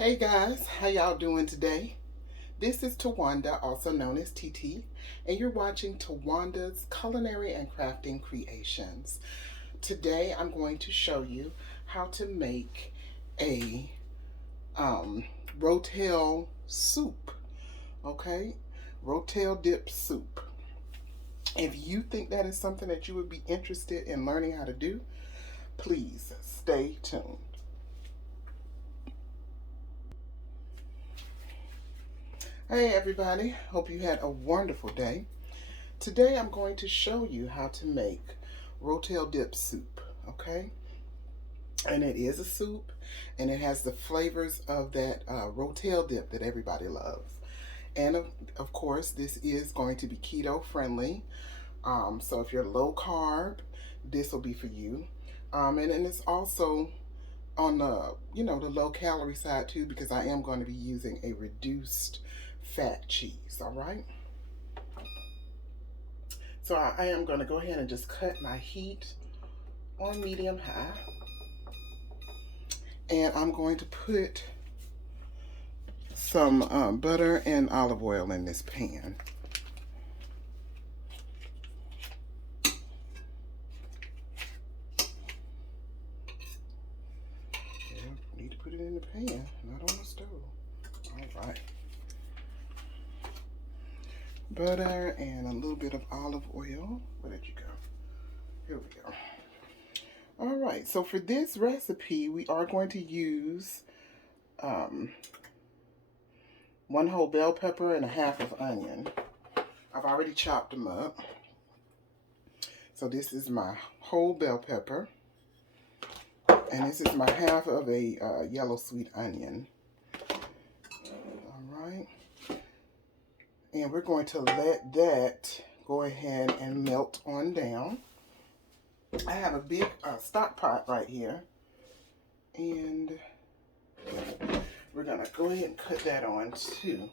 Hey guys, how y'all doing today? This is Tawanda, also known as TT, and you're watching Tawanda's Culinary and Crafting Creations. Today I'm going to show you how to make a Rotel soup, okay? Rotel Dip Soup. If you think that is something that you would be interested in learning how to do, please stay tuned. Hey everybody, hope you had a wonderful day. Today I'm going to show you how to make Rotel Dip Soup, okay? And it is a soup, and it has the flavors of that Rotel Dip that everybody loves. And of course, this is going to be keto friendly. So if you're low carb, this will be for you. And it's also on the, the low calorie side too, because I am going to be using a reduced fat cheese, all right? So I am going to go ahead and just cut my heat on medium high. And I'm going to put some butter and olive oil in this pan. Yeah, need to put it in the pan, not on the stove. All right. Butter and a little bit of olive oil. Where did you go? Here we go. All right, so for this recipe, we are going to use 1 whole bell pepper and a half of onion. I've already chopped them up. So this is my whole bell pepper. And this is my half of a yellow sweet onion. All right. And we're going to let that go ahead and melt on down. I have a big stock pot right here. And we're going to go ahead and cut that on too.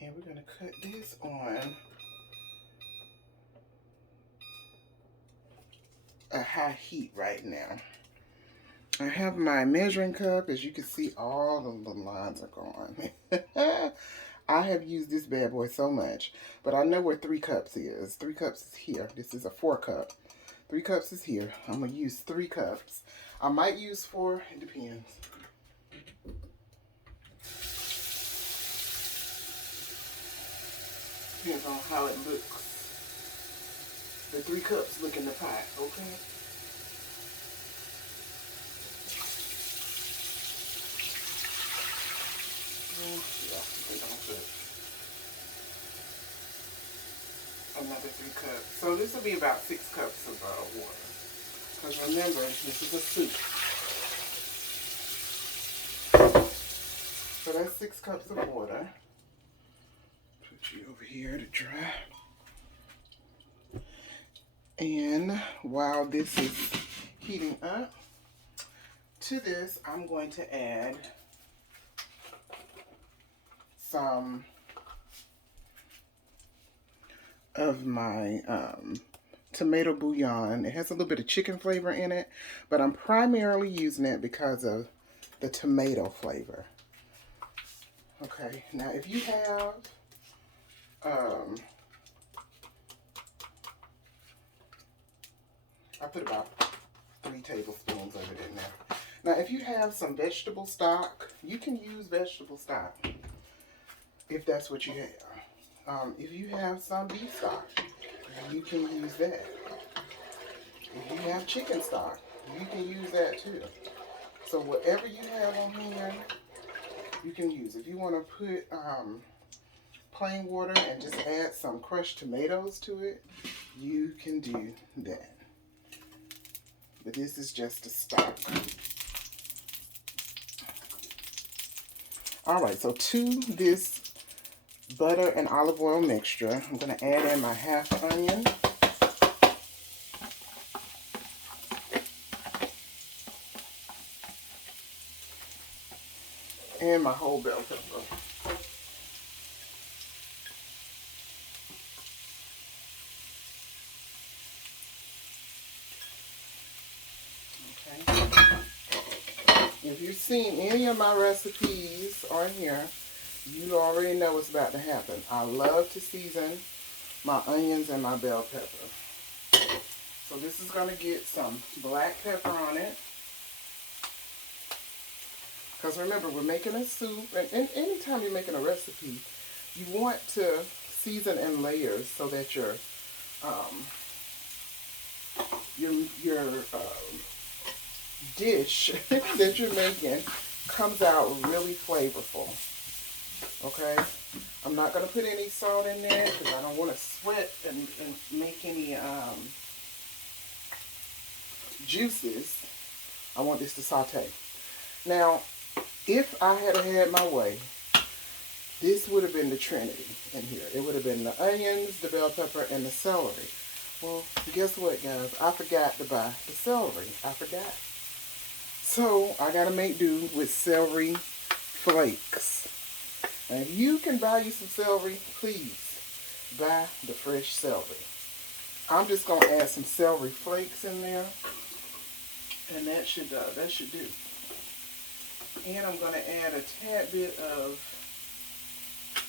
And we're going to cut this on a high heat right now. I have my measuring cup. As you can see, all of the lines are gone. I have used this bad boy so much, but I know where 3 cups is. 3 cups is here. This is a 4 cup. 3 cups is here. I'm going to use 3 cups. I might use 4. It depends. Depends on how it looks. The 3 cups look in the pot, okay? Yeah, they don't put another 3 cups. So this will be about 6 cups of water. Because remember, this is a soup. So that's 6 cups of water. Put you over here to dry. And while this is heating up, to this I'm going to add some of my tomato bouillon. It has a little bit of chicken flavor in it, but I'm primarily using it because of the tomato flavor. Okay, now if you have I put about 3 tablespoons of it in there. Now if you have some vegetable stock, you can use vegetable stock if that's what you have. If you have some beef stock, you can use that. If you have chicken stock, you can use that too. So whatever you have on hand, you can use. If you want to put plain water and just add some crushed tomatoes to it, you can do that. But this is just a stock. All right, so to this butter and olive oil mixture, I'm going to add in my half onion. And my whole bell pepper. Okay. If you've seen any of my recipes on here, you already know what's about to happen. I love to season my onions and my bell pepper. So this is going to get some black pepper on it. Because remember, we're making a soup, and anytime you're making a recipe, you want to season in layers so that your dish that you're making comes out really flavorful. Okay, I'm not going to put any salt in there because I don't want to sweat and make any juices. I want this to saute. Now, if I had had my way, this would have been the trinity in here. It would have been the onions, the bell pepper, and the celery. Well, guess what, guys? I forgot to buy the celery. I forgot. So, I got to make do with celery flakes. And if you can buy you some celery, please buy the fresh celery. I'm just going to add some celery flakes in there. And that should do. And I'm going to add a tad bit of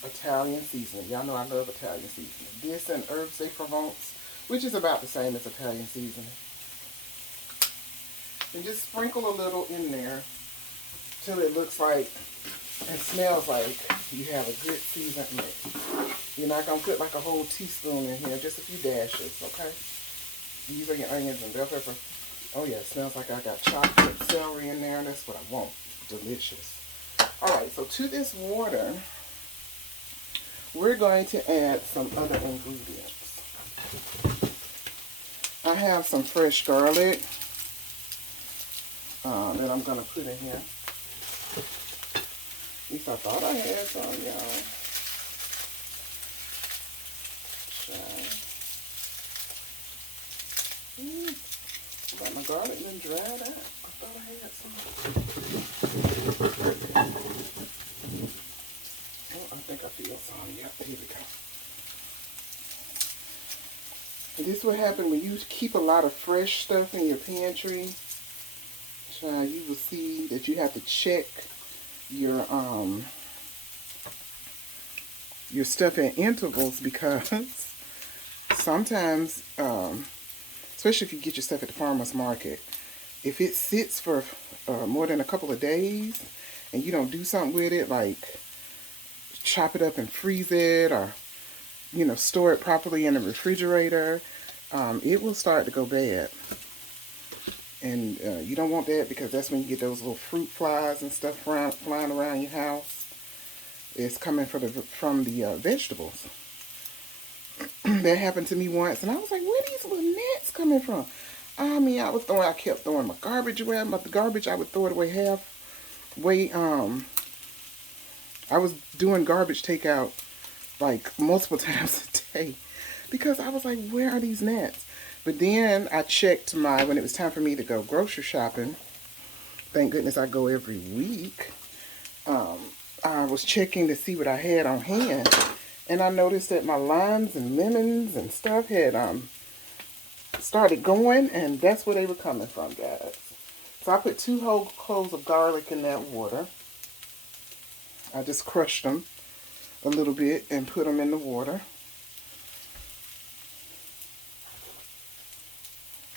Italian seasoning. Y'all know I love Italian seasoning. This and herbes de Provence, which is about the same as Italian seasoning. And just sprinkle a little in there till it looks like and smells like you have a good seasoned mix. You're not going to put like a whole teaspoon in here, just a few dashes, okay? These are your onions and bell pepper. Oh yeah, it smells like I got chopped up celery in there. That's what I want. Delicious. Alright, so to this water, we're going to add some other ingredients. I have some fresh garlic that I'm going to put in here. At least I thought I had some, y'all. But my garlic done dried out. I thought I had some. Oh, I think I feel some. Yep, here we go. And this is what happens when you keep a lot of fresh stuff in your pantry. Child, you will see that you have to check your stuff in intervals because sometimes, especially if you get your stuff at the farmer's market, if it sits for more than a couple of days and you don't do something with it, like chop it up and freeze it or, you know, store it properly in the refrigerator, it will start to go bad. And you don't want that because that's when you get those little fruit flies and stuff flying around your house. It's coming from the vegetables. That happened to me once, and I was like, where are these little gnats coming from? I mean, I kept throwing my garbage away. The garbage, I would throw it away halfway. I was doing garbage takeout like multiple times a day because I was like, where are these gnats? But then I checked when it was time for me to go grocery shopping. Thank goodness I go every week. I was checking to see what I had on hand. And I noticed that my limes and lemons and stuff had started going. And that's where they were coming from, guys. So I put 2 whole cloves of garlic in that water. I just crushed them a little bit and put them in the water.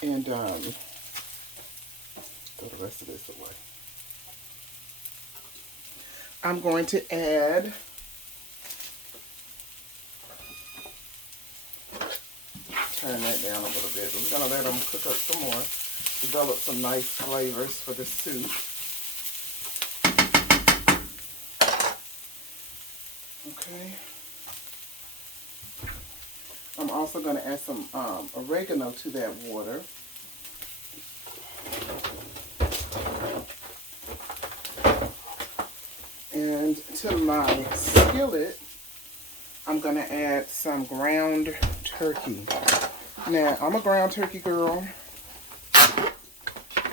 And throw the rest of this away. I'm going to add turn that down a little bit. We're going to let them cook up some more, develop some nice flavors for the soup. Okay. I'm also going to add some oregano to that water. And to my skillet, I'm going to add some ground turkey. Now, I'm a ground turkey girl.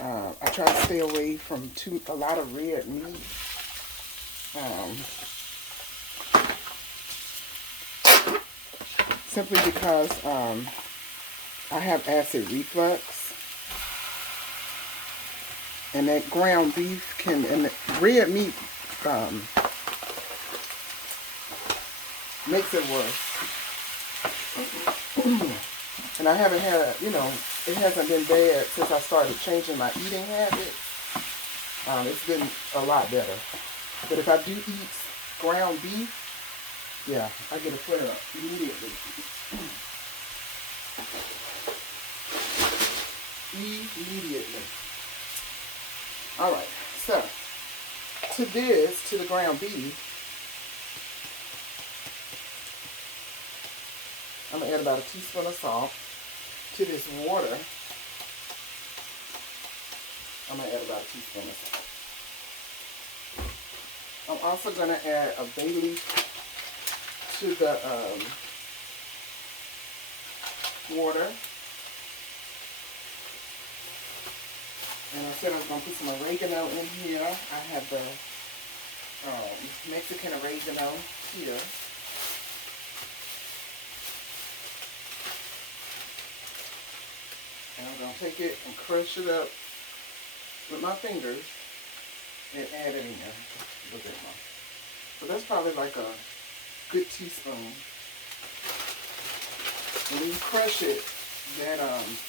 I try to stay away from a lot of red meat. Simply because I have acid reflux. And that ground beef can, and the red meat makes it worse. And I haven't had, you know, it hasn't been bad since I started changing my eating habits. It's been a lot better. But if I do eat ground beef, yeah, I get a flare up immediately. Immediately. All right, so to the ground beef, I'm gonna add about a teaspoon of salt. To this water, I'm gonna add about a teaspoon of salt. I'm also gonna add a bay leaf to the water. And I said I was going to put some oregano in here. I have the Mexican oregano here. And I'm going to take it and crush it up with my fingers and add it in there a little bit more. So that's probably like a good teaspoon. And when you crush it, that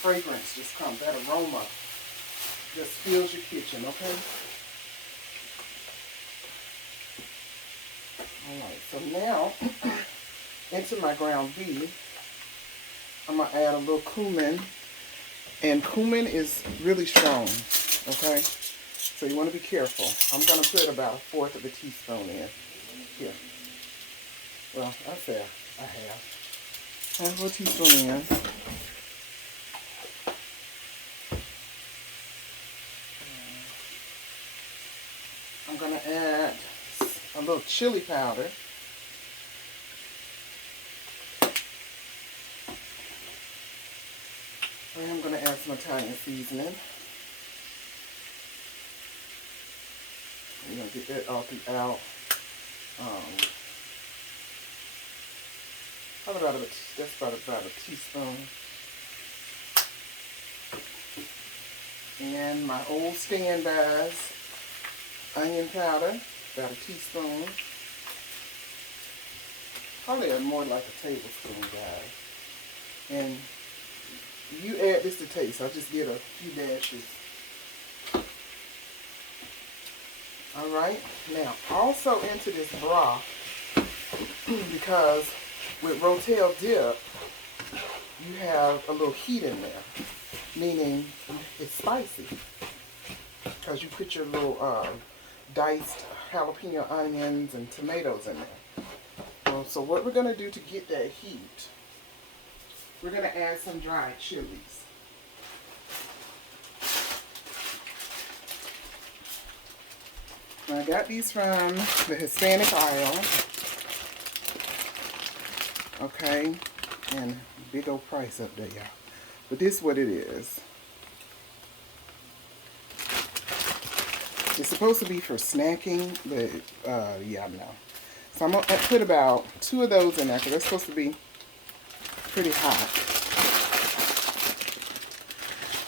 fragrance just comes, that aroma just fills your kitchen, okay? Alright, so now into my ground beef, I'm going to add a little cumin. And cumin is really strong, okay? So you want to be careful. I'm going to put about 1/4 of a teaspoon in here. Well, I said I have. 1/4 teaspoon in. I'm going to add a little chili powder. And I'm going to add some Italian seasoning. You're going to get that all throughout. That's about a teaspoon. And my old standby's onion powder, about a teaspoon. Probably more like a tablespoon, guys. And you add this to taste. I'll just get a few dashes. Alright, now also into this broth, because with Rotel Dip, you have a little heat in there, meaning it's spicy, because you put your little diced jalapeno onions and tomatoes in there. So what we're going to do to get that heat, we're going to add some dried chilies. I got these from the Hispanic aisle. Okay, and big old price up there, y'all. But this is what it is. It's supposed to be for snacking, but yeah, no. So I'm going to put about 2 of those in there because they're supposed to be pretty hot.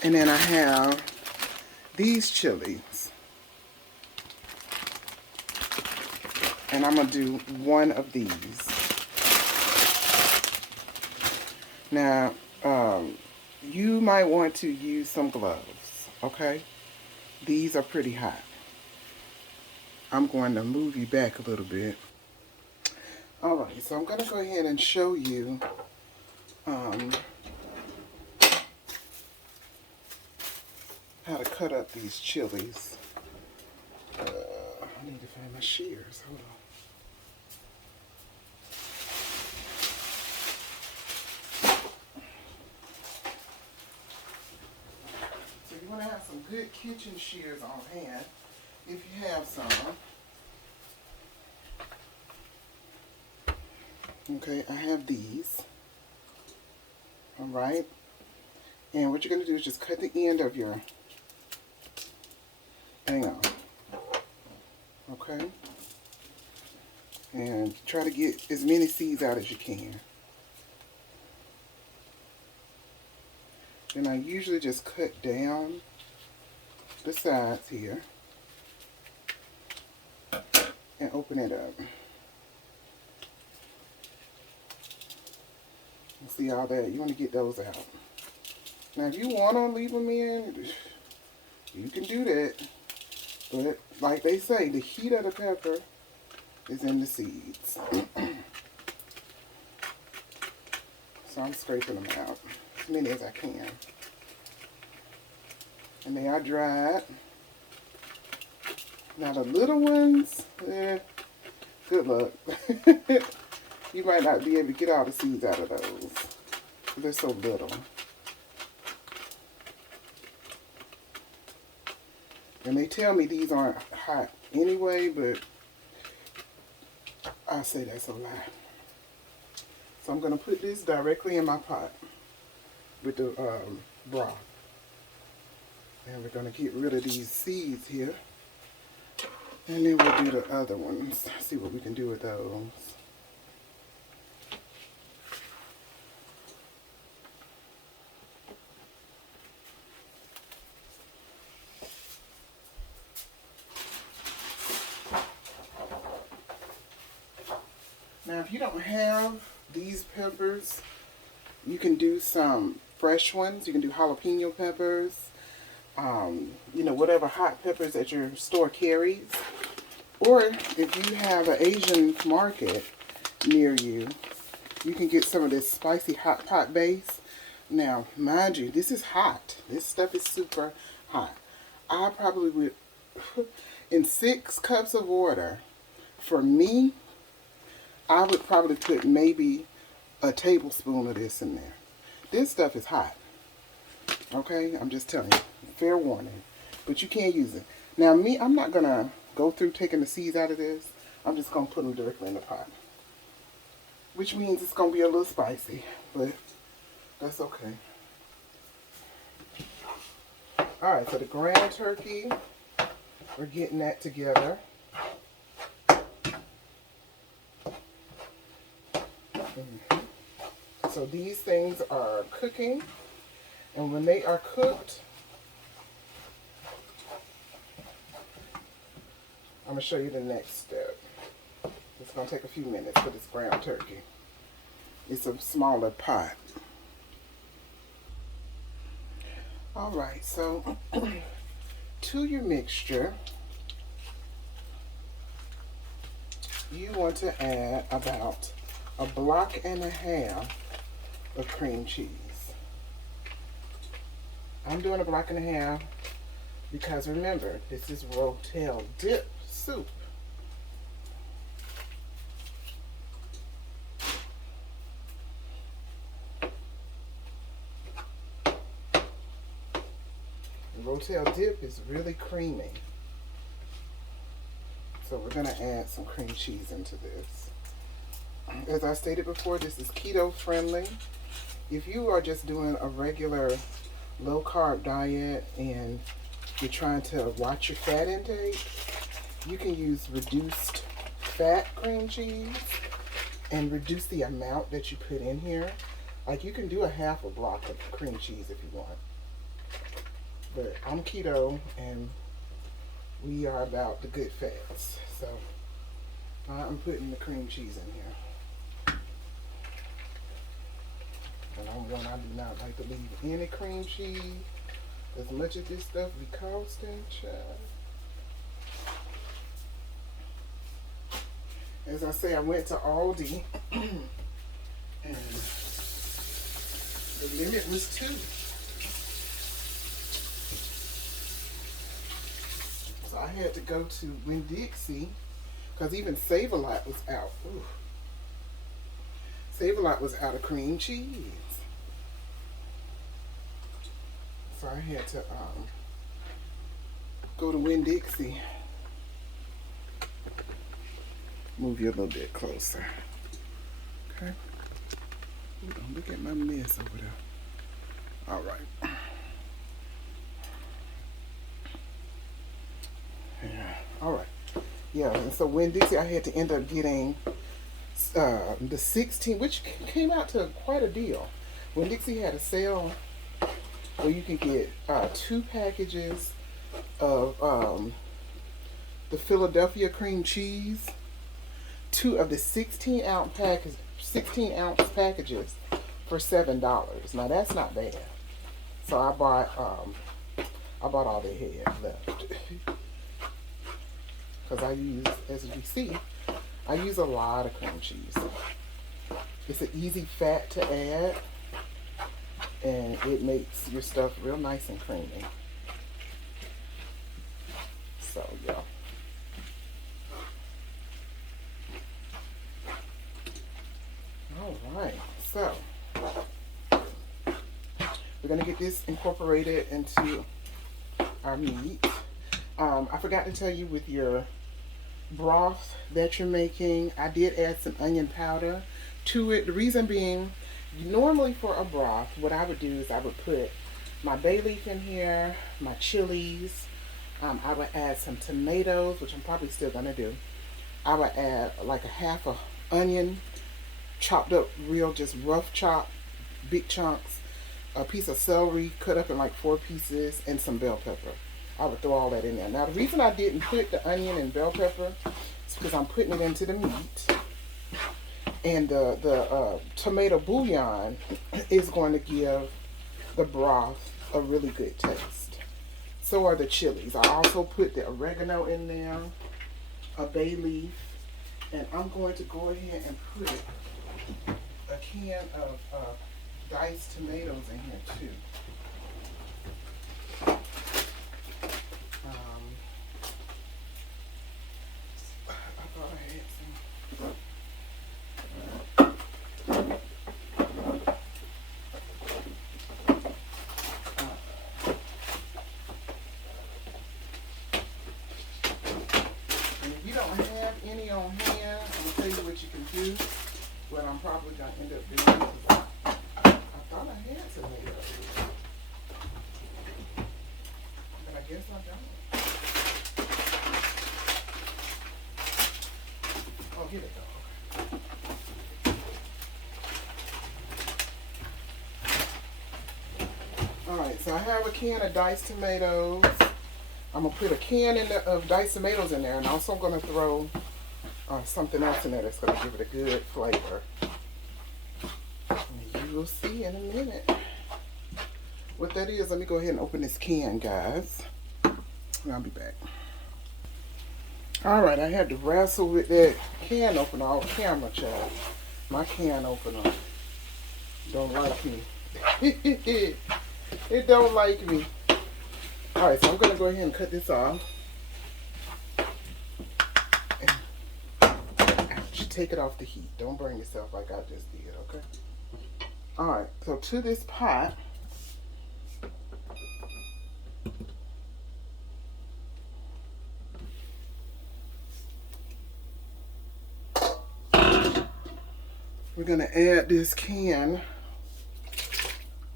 And then I have these chilies. And I'm going to do 1 of these. Now, you might want to use some gloves, okay? These are pretty hot. I'm going to move you back a little bit. Alright, so I'm going to go ahead and show you how to cut up these chilies. I need to find my shears. Hold on. So you want to have some good kitchen shears on hand, if you have some. Okay, I have these. Alright. And what you're going to do is just cut the end of your thing off. Okay? And try to get as many seeds out as you can. And I usually just cut down the sides here and open it up. See all that? You want to get those out. Now, if you want to leave them in, you can do that. But like they say, the heat of the pepper is in the seeds. So I'm scraping them out as many as I can. And they are dried. Now the little ones, good luck. You might not be able to get all the seeds out of those. They're so little. And they tell me these aren't hot anyway, but I say that's a lie. So I'm going to put this directly in my pot with the broth. And we're going to get rid of these seeds here. And then we'll do the other ones. See what we can do with those. Now, if you don't have these peppers, you can do some fresh ones. You can do jalapeno peppers, you know, whatever hot peppers that your store carries. Or if you have an Asian market near you, you can get some of this spicy hot pot base. Now, mind you, this is hot. This stuff is super hot. I probably would, in 6 cups of water, for me, I would probably put maybe a tablespoon of this in there. This stuff is hot. Okay? I'm just telling you. Fair warning. But you can't use it. Now, me, I'm not going to go through taking the seeds out of this. I'm just going to put them directly in the pot. Which means it's going to be a little spicy. But that's okay. Alright, so the ground turkey, we're getting that together. So these things are cooking, and when they are cooked, I'm going to show you the next step. It's going to take a few minutes for this ground turkey. It's a smaller pot. Alright, so to your mixture, you want to add about 1.5 blocks of cream cheese. I'm doing 1.5 blocks because remember, this is Rotel Dip Soup. The Rotel Dip is really creamy. So we're going to add some cream cheese into this. As I stated before, this is keto friendly. If you are just doing a regular low carb diet and you're trying to watch your fat intake, you can use reduced fat cream cheese and reduce the amount that you put in here. Like you can do 1/2 block of cream cheese if you want. But I'm keto and we are about the good fats. So I'm putting the cream cheese in here. And I do not like to leave any cream cheese. As much as this stuff be costing, child. As I say, I went to Aldi and the limit was 2. So I had to go to Winn-Dixie because even Save-A-Lot was out. Ooh. Save-A-Lot was out of cream cheese. So I had to go to Winn-Dixie. Move you a little bit closer. Okay. Ooh, look at my mess over there. All right. Yeah. All right. Yeah. And so Winn-Dixie, I had to end up getting the 16, which came out to quite a deal. Winn-Dixie had a sale where you can get 2 packages of the Philadelphia cream cheese, 2 of the 16-ounce packages for $7. Now that's not bad. So I bought all they had left. Because I use, as you see, I use a lot of cream cheese. It's an easy fat to add, and it makes your stuff real nice and creamy. So yeah. All right, so we're gonna get this incorporated into our meat. I forgot to tell you, with your broth that you're making, I did add some onion powder to it. The reason being, normally for a broth, what I would do is I would put my bay leaf in here, my chilies, I would add some tomatoes, which I'm probably still gonna do. I would add like a half a onion, chopped up real, just rough chop, big chunks, a piece of celery cut up in like 4 pieces, and some bell pepper. I would throw all that in there. Now the reason I didn't put the onion and bell pepper is because I'm putting it into the meat, and the tomato bouillon is going to give the broth a really good taste. So are the chilies. I also put the oregano in there, a bay leaf, and I'm going to go ahead and put a can of diced tomatoes in here too. I thought I had some. And if you don't have any on hand, I'm going to tell you what you can do. What I'm probably going to end up doing, because I thought I had tomatoes, but I guess I don't. Oh, here they go. Alright, so I have a can of diced tomatoes. I'm going to put a can of diced tomatoes in there, and also I'm going to throw something else in there that's going to give it a good flavor. And you will see in a minute what that is. Let me go ahead and open this can, guys. And I'll be back. Alright, I had to wrestle with that can opener off camera, child. My can opener don't like me. It don't like me. Alright, so I'm going to go ahead and cut this off. Take it off the heat. Don't burn yourself like I just did, okay? Alright, so to this pot, we're going to add this can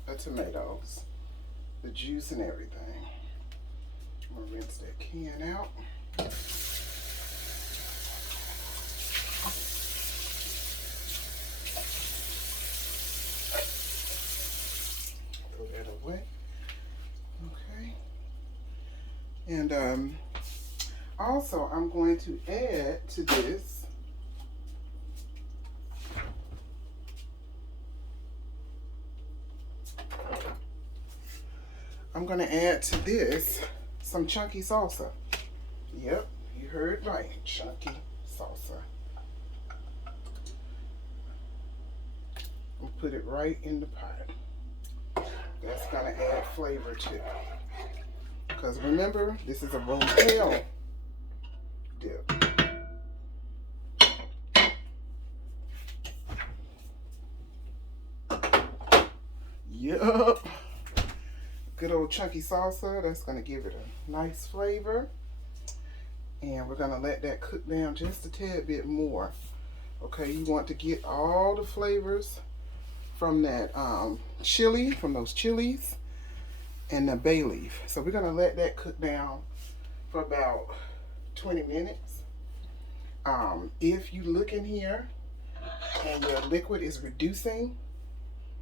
of tomatoes, the juice and everything. I'm going to rinse that can out. Throw that away. Okay. And also I'm going to add to this some chunky salsa. Yep, you heard right, chunky salsa. I'll put it right in the pot. That's gonna add flavor too. Because remember, this is a Rotel dip. Yup. Good old chunky salsa. That's gonna give it a nice flavor. And we're gonna let that cook down just a tad bit more. Okay, you want to get all the flavors from that chili, from those chilies, and the bay leaf. So we're gonna let that cook down for about 20 minutes. If you look in here and your liquid is reducing,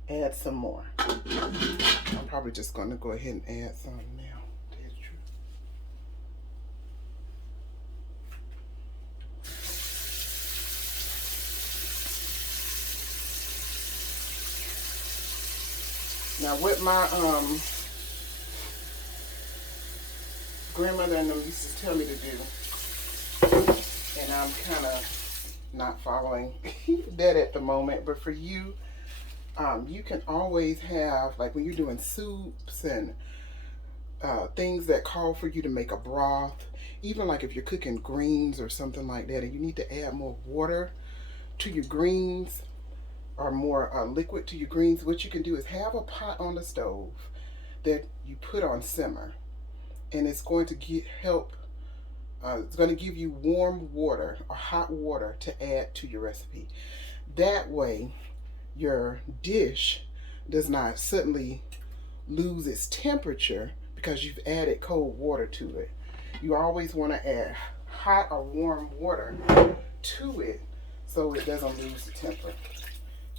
add some more. I'm probably just gonna go ahead and add some now, to tell you the truth. Now what my grandmother and them used to tell me to do, and I'm kind of not following that at the moment, but for you, you can always have, like when you're doing soups and things that call for you to make a broth, even like if you're cooking greens or something like that, and you need to add more water to your greens or more liquid to your greens, what you can do is have a pot on the stove that you put on simmer, and it's going to it's going to give you warm water or hot water to add to your recipe. That way, your dish does not suddenly lose its temperature because you've added cold water to it. You always want to add hot or warm water to it so it doesn't lose the temper.